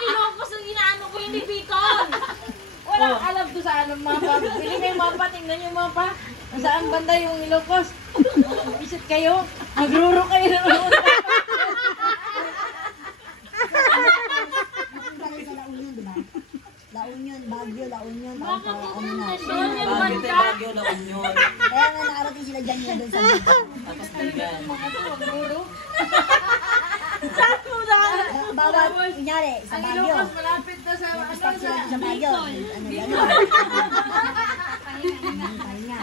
Ilocos ang inaano ko, hindi Bicol. Walang alam to sa anong mapa. Pili kayo mapa, tingnan yung mapa. Saan banda yung Ilocos? Isip kayo, magruro kayo na naman. La Union, Baguio, La Union. Bakit Ano na? doon yung Bakit banda? Baguio La Union? Kaya nga nakarating sila dyan yun doon sa mga. Tapos Bigan. Mga to, magruro. Bawat, kunyari, sa Ang Baguio. Ilocos malapit na sa Tapos ano pag sila sa Baguio, ano gano'n. Pahinga.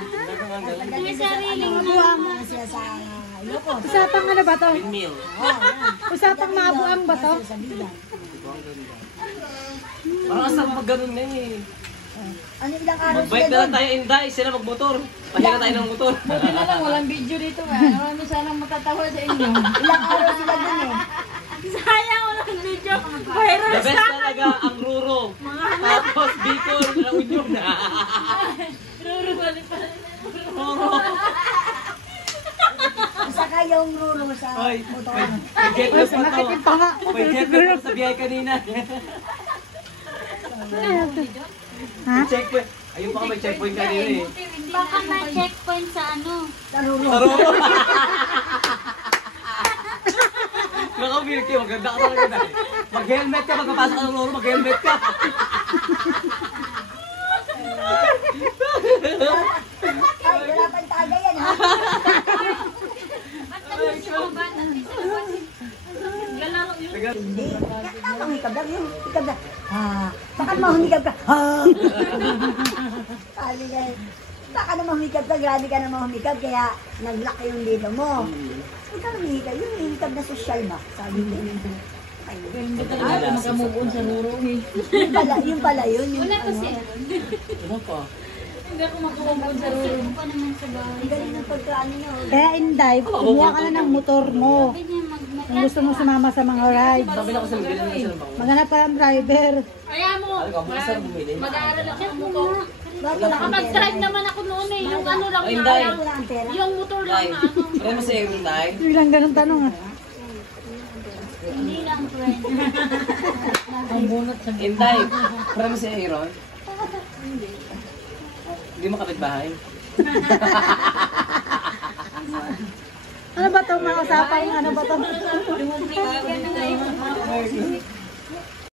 May sariling Mabuhang mga sila sa Ilocos. Usapang ano ba to? Windmill. Oo, yan. Usapang mabuang ba to? Sila sa Bigan. Parang asang pag ganun na eh. Ano ilang araw sila Magbike na doon? lang tayo Inday, sila magmotor. Pahinga tayo ng motor. Buti na lang, walang video dito. Marami sanang matatawa sa inyo. Ilang araw sila doon eh. Sayang, walang video. The Virus best talaga ang Ruro. Tapos Bicol, La Union na. Ruro, balik pa. Ruro. Saka yung rulo sa Hoy, motor. may jet lag pa to. Pa nga. May jet lag pa sa biyahe kanina. Ha? May checkpoint. Ayun pa may checkpoint kanina eh. Baka may checkpoint sa ano. Sa rulo. Sa Ruro. Naka-milky, maganda ka talaga dahil. Mag-helmet ka, magpapasok ka ng Ruro, mag-helmet ka. Ay, wala pang tagay yan ha. Hindi. Kaya mahikab lang yun. Hikab lang. Ha. Bakit mahumikab ka? Ha. Sabi niya, baka na mahumikab ka, grabe ka na mahumikab, kaya nag-lock yung dito mo. Huwag ka mahikab, yung hikab na social ba? Sabi niya. Ay, Hindi talaga ako makamove on sa Ruro. yun pala yun. Yung, Wala kasi. Ano pa? Hindi ako makamove on sa Ruro. Ano pa naman sa bahay. Ang galing ng pagkaano niyo. Kaya Inday, kumuha ka na ng motor mo. Sabi niya Kung gusto mo sumama sa mga rides. Sabi na ko sa bilan na sila bang. Maghanap pa ng driver. Kaya mo, Ano ka, bukas na bumili. mag-aaral ako ng motor. Bakit wala kang Kapag-drive pera? naman ako noon eh. Yung ano lang Ay, na. Inday. Wala kang pera? Yung motor lang Day, na ano. pare mo sa Inday. Bilang ganun tanong ah. Hindi lang friend. Ang bunot sa Inday, pare mo sa Aaron. Hindi mo kapitbahay. Ano ba to? Mga usapang ano ba to? Ganun nga yun.